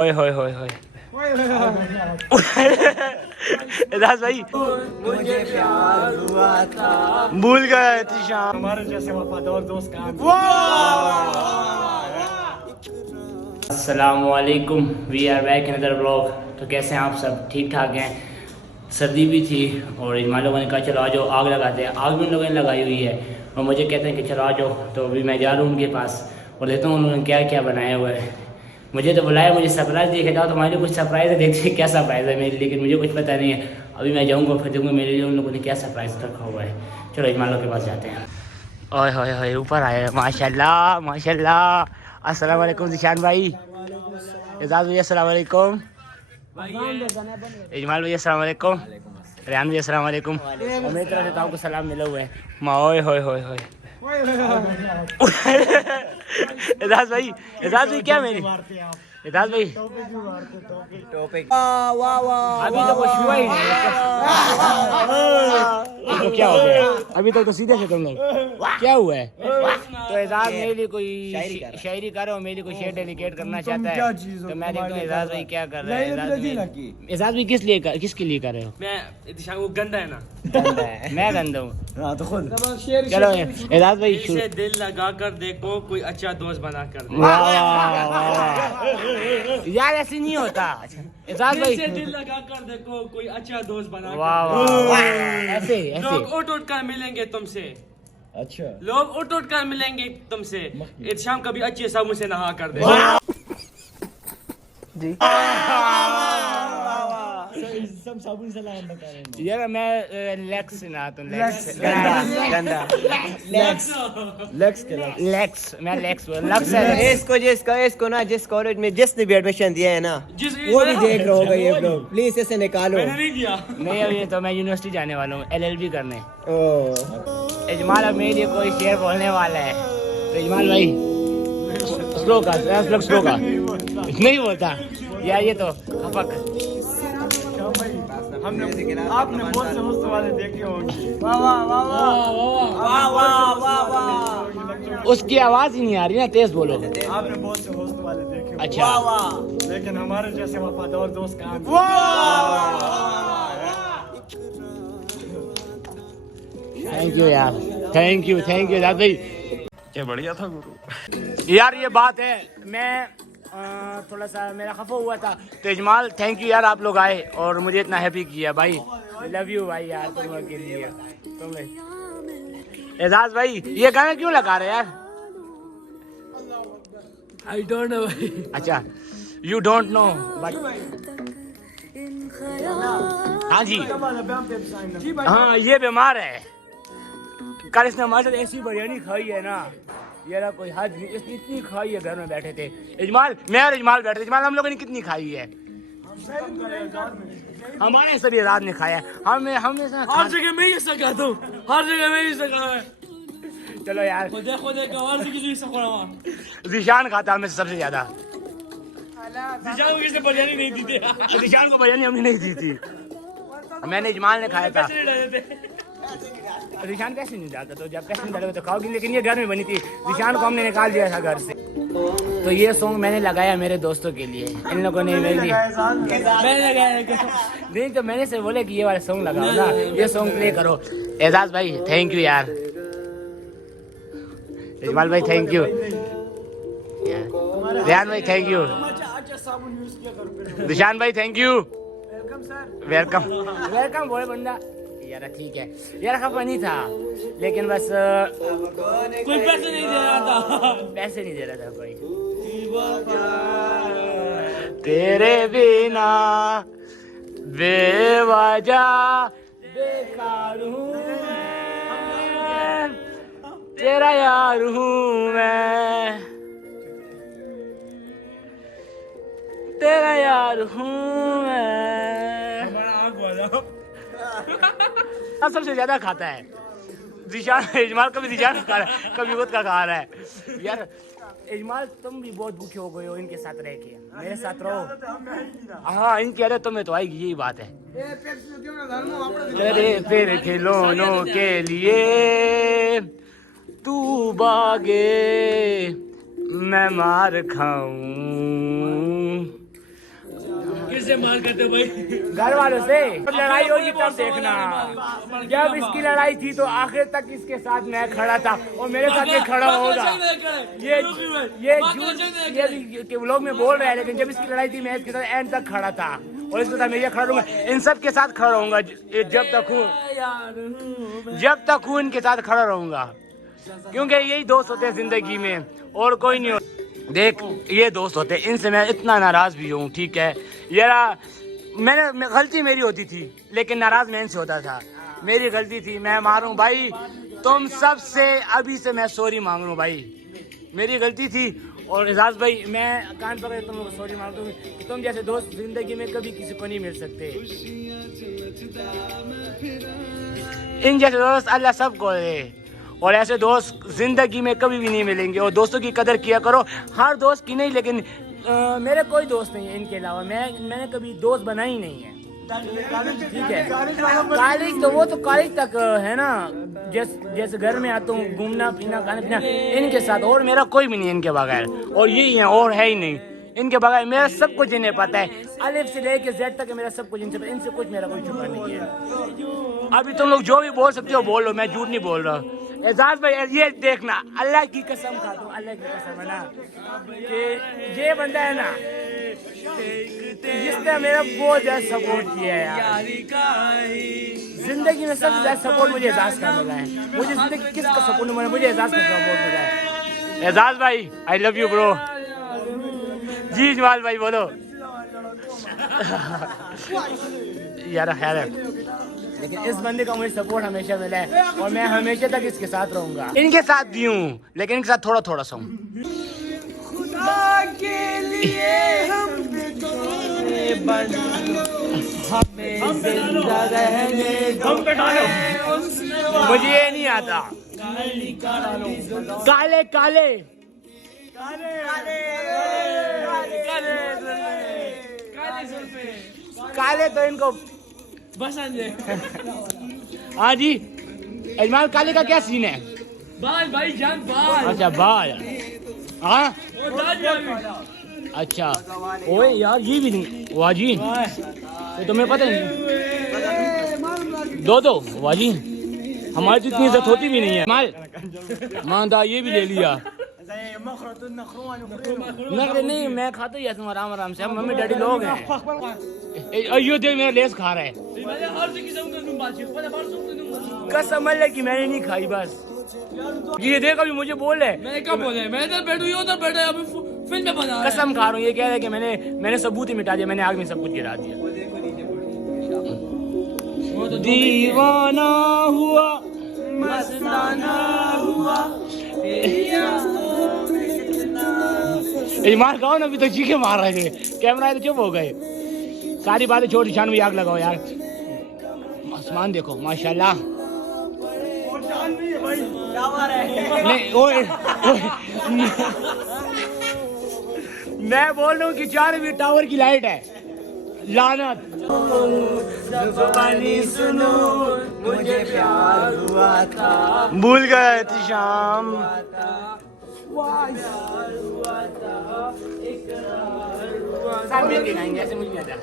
ओए होए होए होए एजाज भाई मुझे प्यार हुआ था भूल गए शाम हमारे जैसे वफादार दोस्त का। अस्सलामुअलैकुम, we are back in other blog. तो कैसे हैं आप सब? ठीक ठाक हैं। सर्दी भी थी और इजमाल लोगों ने कहा चलो आ जाओ आग लगाते हैं। आग भी उन लोगों ने लगाई हुई है और मुझे कहते हैं कि चलो आ जाओ। तो अभी मैं जा रहा हूँ उनके पास और देखता हूँ उन्होंने क्या क्या बनाया हुआ है। मुझे तो बुलाया, मुझे सरप्राइज़ दिया जाओ तुम्हारे लिए कुछ सरप्राइज़ है, देखते हैं क्या सरप्राइज़ है मेरे लिए, लेकिन मुझे कुछ पता नहीं है। अभी मैं जाऊँगा फिर देखूँगा मेरे लिए उन लोगों ने क्या सरप्राइज़ रखा हुआ है। चलो इजमाल लोग के पास जाते हैं। ओए होए होए ऊपर आए माशाल्लाह माशाल्लाह। अस्सलाम वालेकुम जिशान भाई, एजाज भैया अस्सलाम वालेकुम, इजमाल भैया अस्सलाम वालेकुम, रेहान भैया अस्सलाम वालेकुम। और मेरी तरफ से आपको सलाम मिला हुआ है। ओए होए होए होए एजाज भाई क्या मेरी एजाज भाई अभी तो कुछ हुआ ही नहीं। तो क्या हो गया? अभी तक तो सीधे से तुम लोग क्या हुआ है? तो एजाज मेरे लिए कोई शायरी कर रहे हो, मेरे लिए कोई शेर डेडिकेट करना चाहता है तो मैं देखता हूँ एजाज भाई क्या कर रहा है। एजाज भाई किसके लिए कर रहे हो? मैं वो गंदा है ना, मैं गंदा हूँ। तो खुद चलो एजाज भाई इसे दिल लगा कर देखो कोई अच्छा दोस्त बना कर दे। वाह वाह वाह यार ऐसे नहीं होता। एजाज भाई इसे दिल लगा कर देखो कोई अच्छा दोस्त बना वाह कर वाह दे। ऐसे लोग ऐसे उठ उठ कर मिलेंगे तुमसे, अच्छा लोग उठ उठ कर मिलेंगे तुमसे। इरशाम कभी अच्छे साबुन से नहा कर दे। सब साबुन से लगाना बता रहे हैं यार मैं लेक्स ना तो लेक्स गंदा लेक्स मैं लेक्स है। इसको ना जिस कॉलेज में जिसने भी एडमिशन दिया है ना वो भी देख रहा होगा ये ब्लॉग, प्लीज इसे निकालो। मैंने नहीं दिया। नहीं अभी तो मैं यूनिवर्सिटी जाने वाला हूँ LLB करने। ओ इजमाल अब मेरे लिए कोई शेर बोलने वाला है तो इजमाल भाई स्लो का नहीं बोलता यार ये तो हपक। हमने आपने बहुत से होस्ट वाले देखे होंगे। उसकी आवाज ही नहीं आ रही ना, तेज बोलो। आपने बहुत से होस्ट वाले देखे होंगे। अच्छा लेकिन हमारे जैसे वफादार दोस्त कहाँ थैंक यू यार, थैंक यू दादा भाई। क्या बढ़िया था गुरु। यार ये बात है, मैं थोड़ा सा मेरा खफा हुआ था तो इजमाल थैंक यू यार, आप लोग आए और मुझे इतना हैप्पी किया भाई। लव यू भाई यार तुम लोग के लिए। तुम एजाज भाई ये गाना क्यों लगा रहे यार? आई डोंट नो भाई। अच्छा यू डोंट नो बट हाँ जी हाँ ये बीमार है। कल इसने हमारे साथ ऐसी बिरयानी खाई है ना, ये ना कोई हद नहीं, इसने इतनी खाई है। घर में बैठे थे इजमाल, मैं और इजमाल बैठे थे। इजमाल हम लोगों ने कितनी खाई है? हमारे सभी रात ने खाया है। हम हर जगह मैं ही सका हूँ, हर जगह मैं ही सका है। चलो यार खुदे के और से किसी सका हुआ। जिशान खाता हमें सबसे ज्यादा। जिशान को किसी बिरयानी नहीं दी थी। जिशान को बिरयानी हमने नहीं दी थी, मैंने इजमाल ने खाया था। पैसे नहीं डाले थे। जिशान पैसे नहीं डालता तो जब पैसे नहीं डाले तो खाओगी, लेकिन ये घर में बनी थी। जिशान को हमने निकाल दिया था घर से। तो ये सॉन्ग मैंने लगाया मेरे दोस्तों के लिए, इन लोगों ने मेरे लिए मैंने लगाया नहीं तो मैंने से बोले कि ये वाला सॉन्ग लगाओ ना, ये सॉन्ग प्ले करो। एजाज भाई थैंक यू यार, इजमाल भाई थैंक यू, रेहान भाई थैंक यू, दिशान भाई थैंक यू। वेलकम बोले बंदा यार। ठीक है यार खफा नहीं था लेकिन बस कोई पैसे नहीं दे रहा था। पैसे नहीं दे रहा था कोई। तेरे बिना बेवजह बेकार हूँ मैं, तेरा यार हूँ मैं, तेरा यार हूँ मैं। सबसे ज्यादा खाता है जिशान। इजमाल कभी जिशान खा रहा है, कभी खुद का खा रहा है। यार इजमाल तुम भी बहुत भूखे हो गए हो इनके साथ रह के, मेरे साथ रहो। हाँ इनकी आदत तुम्हें तो आएगी, यही बात है। तेरे फिर खिलौनों के लिए तू भागे मैं मार खाऊं, से मार करते भाई। घर वालों से लड़ाई होगी तब देखना। जब इसकी लड़ाई थी तो आखिर तक इसके साथ मैं खड़ा था और मेरे साथ ये खड़ा होगा। ये झूठ ये के लोग में बोल रहे हैं, लेकिन जब इसकी लड़ाई थी मैं इसके साथ एंड तक खड़ा था और इसके साथ मैं ये खड़ा रहूंगा, इन सब के साथ खड़ा रहूंगा जब तक हूँ इनके साथ खड़ा रहूंगा, क्योंकि यही दोस्त होते हैं जिंदगी में और कोई नहीं हो। देख ये दोस्त होते हैं, इनसे मैं इतना नाराज भी हूँ, ठीक है यार, मैंने गलती मेरी होती थी लेकिन नाराज मैं इनसे होता था, मेरी गलती थी, मैं मारूं भाई तुम सब से, अभी से मैं सॉरी मांग रहा हूँ भाई, मेरी गलती थी। और एजाज भाई मैं कान पकड़ तुम लोग सॉरी मांगता हूँ कि तुम जैसे दोस्त जिंदगी में कभी किसी को नहीं मिल सकते। इन जैसे दोस्त अल्लाह सबको दे और ऐसे दोस्त जिंदगी में कभी भी नहीं मिलेंगे। और दोस्तों की कदर किया करो, हर दोस्त की नहीं, लेकिन मेरे कोई दोस्त नहीं है इनके अलावा, मैंने कभी दोस्त बना ही नहीं है, ठीक है। कॉलेज तो वो तो कॉलेज तक है ना, जैसे घर में आता हूँ घूमना पीना खाना पीना इनके साथ, और मेरा कोई भी नहीं है इनके बगैर, और यही है और है ही नहीं इनके बगैर। मेरा सब कुछ इन्हें पता है, अलिफ से लेके जेड तक मेरा सब कुछ इनसे कुछ मेरा कोई छुपा नहीं है। अभी तुम लोग जो भी बोल सकते हो बोल लो, मैं झूठ नहीं बोल रहा। एजाज भाई ये देखना, अल्लाह की कसम खाता हूँ, अल्लाह की कसम है ना कि ये बंदा है ना जिसने मेरा बहुत ज्यादा सपोर्ट किया है यार, जिंदगी में सबसे ज्यादा सपोर्ट मुझे एजाज का मिला है। मुझे जिंदगी किसका सपोर्ट मिला, मुझे एजाज का सपोर्ट मिला है। एजाज भाई आई लव यू ब्रो। जी जमाल भाई बोलो। यार खैर है, लेकिन इस बंदे का मुझे सपोर्ट हमेशा मिला है और मैं हमेशा तक इसके साथ रहूंगा। इनके साथ भी हूँ लेकिन इनके साथ थोड़ा थोड़ा सा हूँ। खुदा के लिए मुझे ये नहीं आता। काले काले काले तो इनको हाँ जी इजमाल, काले का क्या सीन है? बाल भाई जान बाल। अच्छा बाल, हाँ अच्छा। ओए यार ये भी नहीं वाह जी, तो तुम्हें पता नहीं दो वाह जी, हमारी तो इतनी इज्जत होती भी नहीं है। माल मानदा ये भी ले लिया। नखरे नहीं, मैं खाता ही ऐसा आराम आराम से, हम मम्मी डैडी लोग हैं। यो देख मेरा लेस खा रहा है, कसम अल्लाह की मैंने नहीं खाई बस। ये देख अभी मुझे बोल रहे, मैंने कब बोले, मैं इधर बैठू ये उधर बैठा, अभी फिल्म में बना कसम खा रहा हूँ। ये कह रहा है कि मैंने सबूत ही मिटा दिया, मैंने आग में सब कुछ गिरा दिया। दीवाना हुआ मस्ताना हुआ ईमान कहो ना, अभी तो चीखे मार रहे थे, कैमरा है तो चुप हो गए। सारी बातें छोड़, निशान भी आग लगाओ यार। आसमान देखो माशाल्लाह। नहीं ओए मैं बोल रहा हूँ कि 4 टावर की लाइट है, लानत। सुनो मुझे प्यार हुआ था, भूल गए थी शाम, सब मिल के खाएंगे, ऐसे मुझे नहीं आता।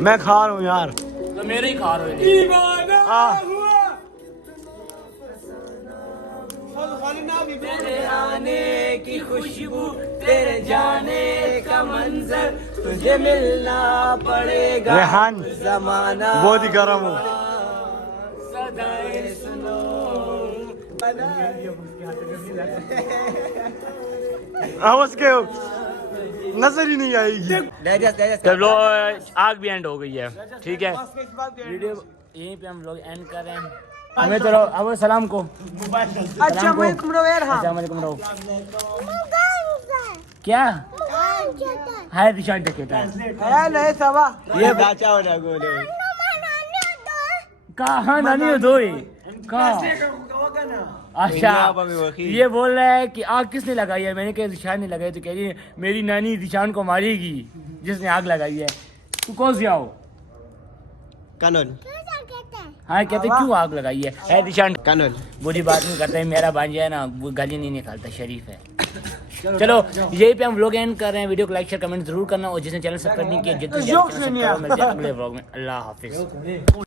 मैं खा रहा हूँ यार, तो मेरे ही खा रहे हो। तेरे आने की खुशबू, तेरे जाने का मंजर, तुझे मिलना पड़ेगा रेहान, जमाना बहुत ही गर्म हो। सदाएं सुनो आवाज के नजर ही नहीं आएगी। चलो आग भी एंड हो गई है, ठीक है वीडियो यहीं पे हम लोग एंड कर रहे हैं। हमें चलो अब सलाम को। अच्छा वालेकुम रो क्या है दिशा टिकट है नहीं सवा ये बचा हो ना गोले कहां नानी दोई कहां। अच्छा ये बोल रहा है कि आग किसने लगाई है, मैंने कहा दिशान ने लगाई, तो कह रही है मेरी नानी दिशान को मारेगी जिसने आग लगाई है। तू कौन सी आओ कानून, हाँ कहते क्यों आग लगाई है दिशान कानून। बुरी बात नहीं करता है, मेरा भांजा है ना वो गाली नहीं निकालता, शरीफ है। चलो यही पे हम व्लॉग एंड कर रहे हैं। वीडियो को लाइक शेयर कमेंट जरूर करना और जिसने चैनल सब्सक्राइब नहीं किया जितने मिलते हैं अगले व्लॉग में। अल्लाह हाफिज।